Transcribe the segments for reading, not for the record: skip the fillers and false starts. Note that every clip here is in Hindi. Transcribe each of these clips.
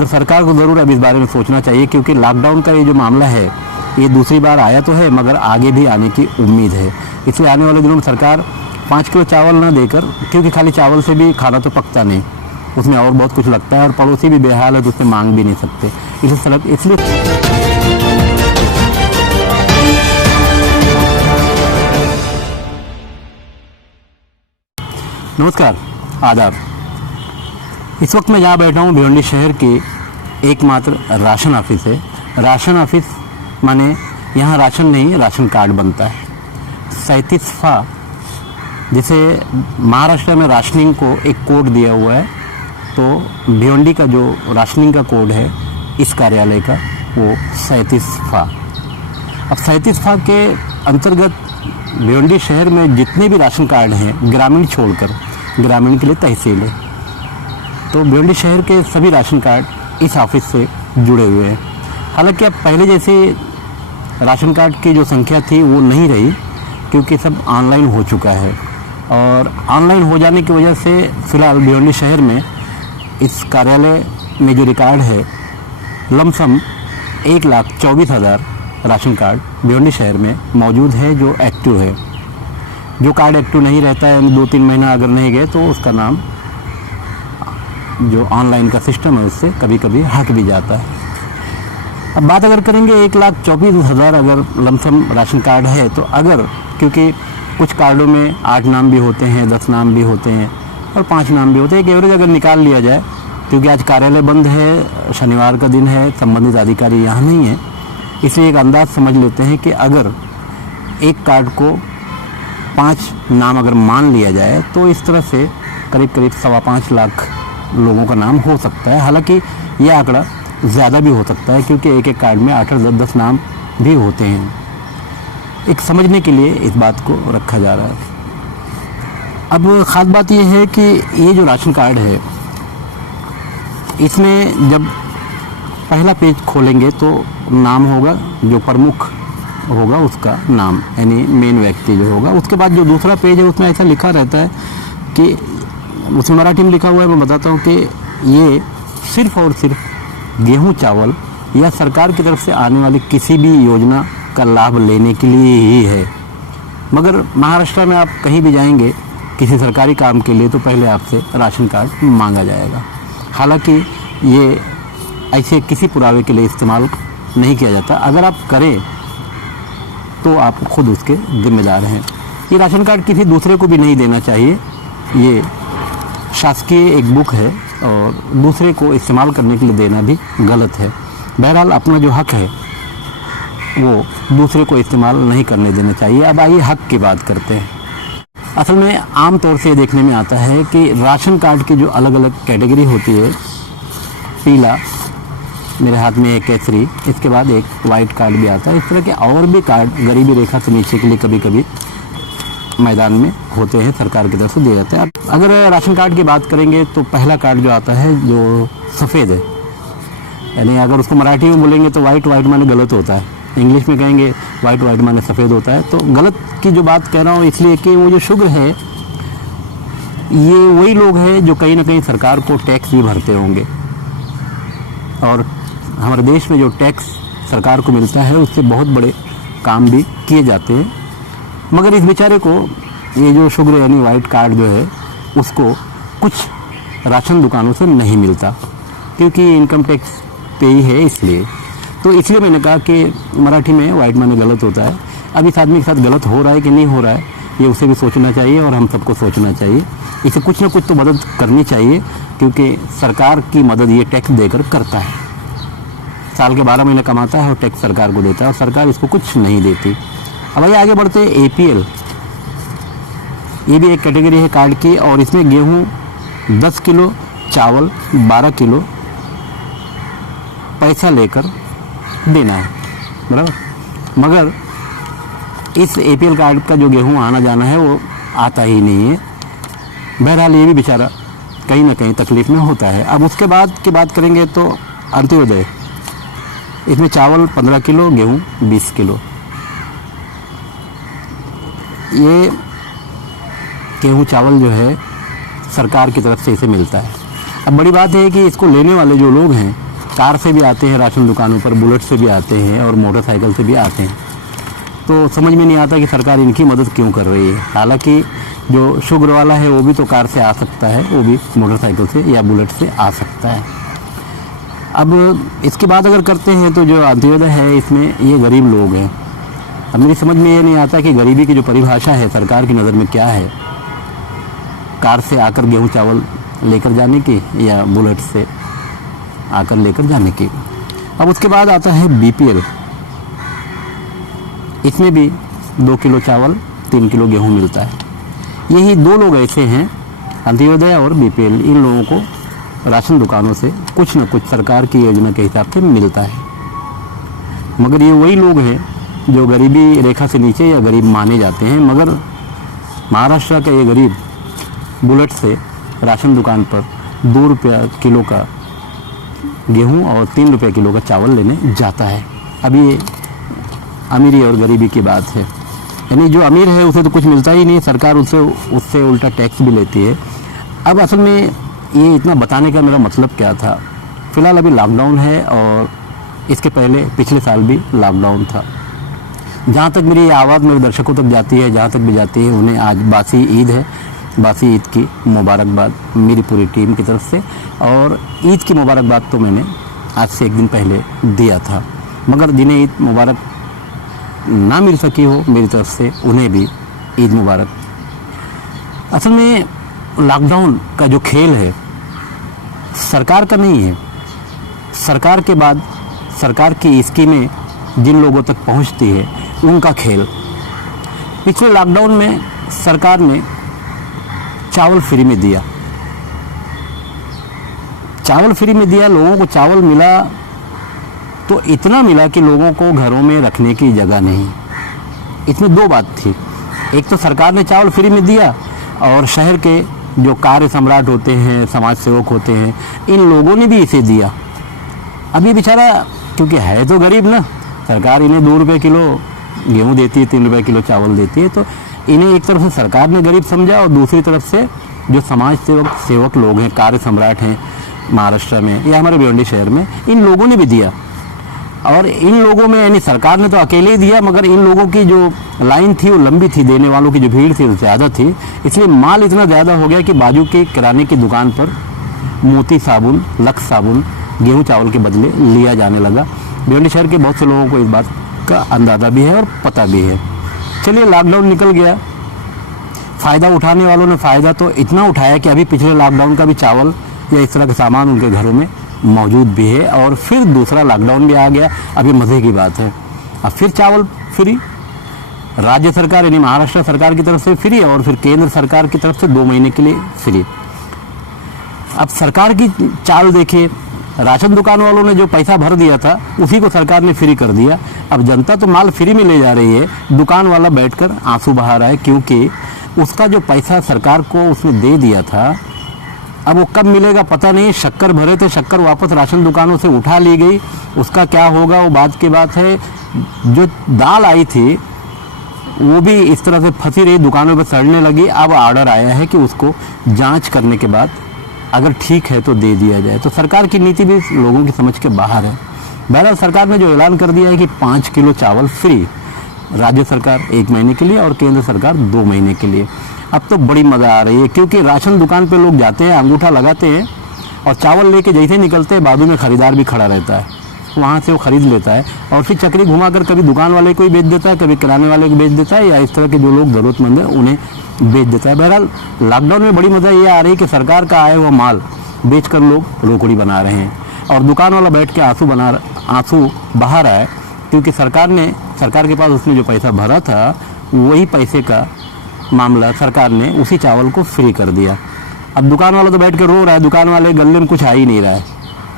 मगर सरकार को ज़रूर अब इस बारे में सोचना चाहिए, क्योंकि लॉकडाउन का ये जो मामला है ये दूसरी बार आया तो है, मगर आगे भी आने की उम्मीद है। इसलिए आने वाले दिनों में सरकार 5 किलो चावल ना देकर, क्योंकि खाली चावल से भी खाना तो पकता नहीं, उसमें और बहुत कुछ लगता है और पड़ोसी भी बेहाल है तो उससे मांग भी नहीं सकते। इसलिए नमस्कार, आदाब। इस वक्त मैं जहाँ बैठा हूँ भिवंडी शहर के एकमात्र राशन ऑफिस है। राशन ऑफिस माने यहाँ राशन नहीं, राशन कार्ड बनता है। 37फा, जिसे महाराष्ट्र में राशनिंग को एक कोड दिया हुआ है, तो भिवंडी का जो राशनिंग का कोड है इस कार्यालय का वो 37फा। अब 37फा के अंतर्गत भिवंडी शहर में जितने भी राशन कार्ड हैं, ग्रामीण छोड़कर, ग्रामीण के लिए तहसील है, तो भिवंडी शहर के सभी राशन कार्ड इस ऑफिस से जुड़े हुए हैं। हालांकि अब पहले जैसे राशन कार्ड की जो संख्या थी वो नहीं रही, क्योंकि सब ऑनलाइन हो चुका है। और ऑनलाइन हो जाने की वजह से फिलहाल भिवंडी शहर में इस कार्यालय में जो रिकॉर्ड है, लमसम 1,24,000 राशन कार्ड भिवंडी शहर में मौजूद है जो एक्टिव है। जो कार्ड एक्टिव नहीं रहता है, 2-3 महीना अगर नहीं गए तो उसका नाम जो ऑनलाइन का सिस्टम है उससे कभी कभी हट भी जाता है। अब बात अगर करेंगे 1,24,000 अगर लमसम राशन कार्ड है, तो अगर, क्योंकि कुछ कार्डों में 8 नाम भी होते हैं, 10 नाम भी होते हैं और 5 नाम भी होते हैं, एक एवरेज अगर निकाल लिया जाए, क्योंकि आज कार्यालय बंद है, शनिवार का दिन है, संबंधित अधिकारी यहाँ नहीं है, इसलिए एक अंदाज समझ लेते हैं कि अगर एक कार्ड को 5 नाम अगर मान लिया जाए तो इस तरह से करीब 5.25 लाख लोगों का नाम हो सकता है। हालांकि यह आंकड़ा ज़्यादा भी हो सकता है, क्योंकि एक कार्ड में 8-10 नाम भी होते हैं। एक समझने के लिए इस बात को रखा जा रहा है। अब ख़ास बात यह है कि ये जो राशन कार्ड है, इसमें जब पहला पेज खोलेंगे तो नाम होगा, जो प्रमुख होगा उसका नाम, यानी मेन व्यक्ति जो होगा। उसके बाद जो दूसरा पेज है उसमें ऐसा लिखा रहता है कि, उसमें मराठी में लिखा हुआ है, मैं बताता हूँ कि ये सिर्फ और सिर्फ गेहूं चावल या सरकार की तरफ से आने वाली किसी भी योजना का लाभ लेने के लिए ही है। मगर महाराष्ट्र में आप कहीं भी जाएंगे किसी सरकारी काम के लिए तो पहले आपसे राशन कार्ड मांगा जाएगा। हालांकि ये ऐसे किसी पुरावे के लिए इस्तेमाल नहीं किया जाता। अगर आप करें तो आप खुद उसके जिम्मेदार हैं। ये राशन कार्ड किसी दूसरे को भी नहीं देना चाहिए। ये शासकीय एक बुक है और दूसरे को इस्तेमाल करने के लिए देना भी गलत है। बहरहाल अपना जो हक है वो दूसरे को इस्तेमाल नहीं करने देना चाहिए। अब आइए हक की बात करते हैं। असल में आम तौर से देखने में आता है कि राशन कार्ड की जो अलग अलग कैटेगरी होती है, पीला, मेरे हाथ में एक केसरी, इसके बाद एक वाइट कार्ड भी आता है। इस तरह के और भी कार्ड गरीबी रेखा से नीचे के लिए कभी कभी मैदान में होते हैं, सरकार की तरफ से दिए जाते हैं। अगर राशन कार्ड की बात करेंगे तो पहला कार्ड जो आता है जो सफ़ेद है, यानी अगर उसको मराठी में बोलेंगे तो वाइट माने गलत होता है, इंग्लिश में कहेंगे वाइट माने सफ़ेद होता है। तो गलत की जो बात कह रहा हूँ इसलिए कि वो जो शुगर है, ये वही लोग हैं जो कहीं ना कहीं सरकार को टैक्स भी भरते होंगे, और हमारे देश में जो टैक्स सरकार को मिलता है उससे बहुत बड़े काम भी किए जाते हैं। मगर इस बेचारे को ये जो शुगर यानी वाइट कार्ड जो है उसको कुछ राशन दुकानों से नहीं मिलता, क्योंकि इनकम टैक्स पे ही है। इसलिए मैंने कहा कि मराठी में वाइट माने गलत होता है। अब इस आदमी के साथ गलत हो रहा है कि नहीं हो रहा है, ये उसे भी सोचना चाहिए और हम सबको सोचना चाहिए। इसे कुछ ना कुछ तो मदद करनी चाहिए, क्योंकि सरकार की मदद ये टैक्स देकर करता है। साल के 12 महीने कमाता है और टैक्स सरकार को देता है, और सरकार इसको कुछ नहीं देती। अब आइए आगे बढ़ते हैं। APL, ये भी एक कैटेगरी है कार्ड की, और इसमें गेहूं 10 किलो, चावल 12 किलो पैसा लेकर देना है, बराबर। मगर इस APL कार्ड का जो गेहूं आना जाना है वो आता ही नहीं है। बहरहाल ये भी बेचारा कहीं ना कहीं तकलीफ में होता है। अब उसके बाद की बात करेंगे तो अंत्योदय, इसमें चावल 15 किलो, गेहूं 20 किलो। ये गेहूं चावल जो है सरकार की तरफ से इसे मिलता है। अब बड़ी बात है कि इसको लेने वाले जो लोग हैं कार से भी आते हैं राशन दुकानों पर, बुलेट से भी आते हैं और मोटरसाइकिल से भी आते हैं। तो समझ में नहीं आता कि सरकार इनकी मदद क्यों कर रही है। हालांकि जो शुगर वाला है वो भी तो कार से आ सकता है, वो भी मोटरसाइकिल से या बुलेट से आ सकता है। अब इसके बाद अगर करते हैं तो जो अंत्योदय है इसमें ये गरीब लोग हैं। अब मेरी समझ में ये नहीं आता कि गरीबी की जो परिभाषा है सरकार की नज़र में क्या है, कार से आकर गेहूं चावल लेकर जाने की या बुलेट से आकर लेकर जाने की। अब उसके बाद आता है बीपीएल। इसमें भी 2 किलो चावल 3 किलो गेहूं मिलता है। यही 2 लोग ऐसे हैं, अंत्योदय और बीपीएल, इन लोगों को राशन दुकानों से कुछ न कुछ सरकार की योजना के हिसाब से मिलता है। मगर ये वही लोग हैं जो गरीबी रेखा से नीचे या गरीब माने जाते हैं। मगर महाराष्ट्र का ये गरीब बुलेट से राशन दुकान पर 2 रुपया किलो का गेहूं और 3 रुपये किलो का चावल लेने जाता है। अब ये अमीरी और गरीबी की बात है। यानी जो अमीर है उसे तो कुछ मिलता ही नहीं, सरकार उससे उल्टा टैक्स भी लेती है। अब असल में ये इतना बताने का मेरा मतलब क्या था, फ़िलहाल अभी लॉकडाउन है और इसके पहले पिछले साल भी लॉकडाउन था। जहाँ तक मेरी आवाज़ मेरे दर्शकों तक जाती है, जहाँ तक भी जाती है, उन्हें आज बासी ईद है, बासी ईद की मुबारकबाद मेरी पूरी टीम की तरफ से। और ईद की मुबारकबाद तो मैंने आज से 1 दिन पहले दिया था, मगर जिन्हें ईद मुबारक ना मिल सकी हो मेरी तरफ से, उन्हें भी ईद मुबारक। असल में लॉकडाउन का जो खेल है सरकार का नहीं है, सरकार के बाद सरकार की स्कीमें जिन लोगों तक पहुंचती है उनका खेल। पिछले लॉकडाउन में सरकार ने चावल फ्री में दिया, चावल फ्री में दिया, लोगों को चावल मिला तो इतना मिला कि लोगों को घरों में रखने की जगह नहीं। इसमें 2 बात थी, एक तो सरकार ने चावल फ्री में दिया और शहर के जो कार्य सम्राट होते हैं, समाज सेवक होते हैं, इन लोगों ने भी इसे दिया। अभी बेचारा क्योंकि है तो गरीब ना, सरकार इन्हें 2 रुपये किलो गेहूं देती है, 3 रुपये किलो चावल देती है, तो इन्हें एक तरफ से सरकार ने गरीब समझा और दूसरी तरफ से जो समाज सेवक लोग हैं, कार्य सम्राट हैं महाराष्ट्र में या हमारे भिवंडी शहर में, इन लोगों ने भी दिया। और इन लोगों में यानी सरकार ने तो अकेले ही दिया, मगर इन लोगों की जो लाइन थी वो लंबी थी, देने वालों की जो भीड़ थी वो ज़्यादा थी। इसलिए माल इतना ज़्यादा हो गया कि बाजू के किराने की दुकान पर मोती साबुन, लक्स साबुन गेहूं चावल के बदले लिया जाने लगा। भिवंडी शहर के बहुत से लोगों को इस बात का अंदाज़ा भी है और पता भी है। चलिए लॉकडाउन निकल गया, फ़ायदा उठाने वालों ने फ़ायदा तो इतना उठाया कि अभी पिछले लॉकडाउन का भी चावल या इस तरह का सामान उनके घरों में मौजूद भी है। और फिर दूसरा लॉकडाउन भी आ गया। अभी मज़े की बात है, अब फिर चावल फ्री, राज्य सरकार यानी महाराष्ट्र सरकार की तरफ से फ्री और फिर केंद्र सरकार की तरफ से 2 महीने के लिए फ्री। अब सरकार की चाल देखिए, राशन दुकान वालों ने जो पैसा भर दिया था उसी को सरकार ने फ्री कर दिया। अब जनता तो माल फ्री में ले जा रही है, दुकान वाला बैठकर आंसू बहा रहा है, क्योंकि उसका जो पैसा सरकार को उसने दे दिया था अब वो कब मिलेगा पता नहीं। शक्कर भरे थे, शक्कर वापस राशन दुकानों से उठा ली गई, उसका क्या होगा वो बात की बात है। जो दाल आई थी वो भी इस तरह से फंसी रही, दुकानों पर सड़ने लगी। अब ऑर्डर आया है कि उसको जांच करने के बाद अगर ठीक है तो दे दिया जाए। तो सरकार की नीति भी लोगों की समझ के बाहर है। बहरहाल सरकार ने जो ऐलान कर दिया है कि 5 किलो चावल फ्री, राज्य सरकार 1 महीने के लिए और केंद्र सरकार 2 महीने के लिए। अब तो बड़ी मज़ा आ रही है, क्योंकि राशन दुकान पे लोग जाते हैं, अंगूठा लगाते हैं और चावल लेके जैसे निकलते हैं बाजू में खरीदार भी खड़ा रहता है, वहाँ से वो खरीद लेता है और फिर चक्री घुमाकर कभी दुकान वाले को ही बेच देता है, कभी किराने वाले को बेच देता है, या इस तरह के जो लोग ज़रूरतमंद हैं उन्हें बेच देता है। बहरहाल लॉकडाउन में बड़ी मज़ा ये आ रही है कि सरकार का आया हुआ माल बेचकर लोग रोकड़ी बना रहे हैं और दुकान वाला बैठ के आंसू बहा रहा है, क्योंकि सरकार के पास उसने जो पैसा भरा था वही पैसे का मामला सरकार ने उसी चावल को फ्री कर दिया। अब दुकान वाला तो बैठ के रो रहा है, दुकान वाले गले में कुछ आ ही नहीं रहा है।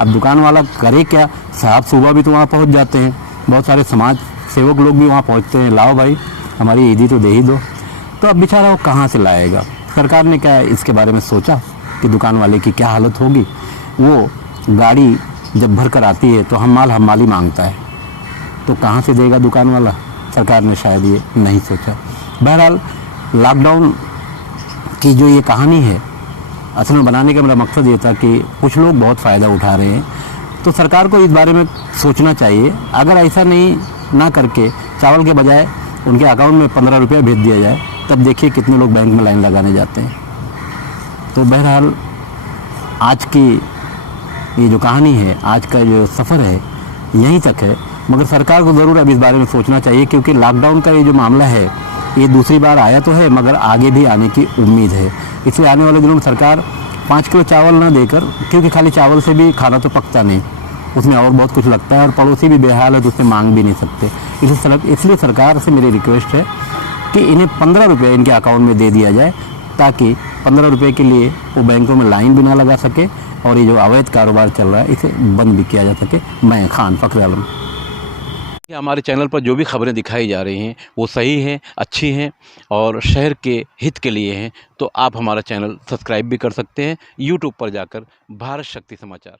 अब दुकान वाला करे क्या, साहब सुबह भी तो वहाँ पहुँच जाते हैं, बहुत सारे समाज सेवक लोग भी वहाँ पहुँचते हैं, लाओ भाई हमारी ईदी तो दे ही दो। तो अब बेचारा वो कहाँ से लाएगा। सरकार ने क्या इसके बारे में सोचा कि दुकान वाले की क्या हालत होगी। वो गाड़ी जब भर कर आती है तो हम माली मांगता है, तो कहाँ से देगा दुकान वाला। सरकार ने शायद ये नहीं सोचा। बहरहाल लॉकडाउन की जो ये कहानी है, असल में बनाने का मेरा मकसद ये था कि कुछ लोग बहुत फ़ायदा उठा रहे हैं, तो सरकार को इस बारे में सोचना चाहिए। अगर ऐसा नहीं ना करके चावल के बजाय उनके अकाउंट में 15 रुपया भेज दिया जाए, तब देखिए कितने लोग बैंक में लाइन लगाने जाते हैं। तो बहरहाल आज की ये जो कहानी है, आज का जो सफ़र है, यहीं तक है। मगर सरकार को ज़रूर अब इस बारे में सोचना चाहिए, क्योंकि लॉकडाउन का ये जो मामला है, ये दूसरी बार आया तो है, मगर आगे भी आने की उम्मीद है। इसलिए आने वाले दिनों में सरकार 5 किलो चावल ना देकर, क्योंकि खाली चावल से भी खाना तो पकता नहीं, उसमें और बहुत कुछ लगता है, और पड़ोसी भी बेहाल है तो उससे मांग भी नहीं सकते। इसलिए सरकार से मेरी रिक्वेस्ट है कि इन्हें 15 रुपये इनके अकाउंट में दे दिया जाए, ताकि 15 रुपये के लिए वो बैंकों में लाइन भी ना लगा सके, और ये जो अवैध कारोबार चल रहा है इसे बंद भी किया जा सके। मैं खान फ़खर आलम। हमारे चैनल पर जो भी खबरें दिखाई जा रही हैं वो सही हैं, अच्छी हैं और शहर के हित के लिए हैं, तो आप हमारा चैनल सब्सक्राइब भी कर सकते हैं यूट्यूब पर जाकर, भारत शक्ति समाचार।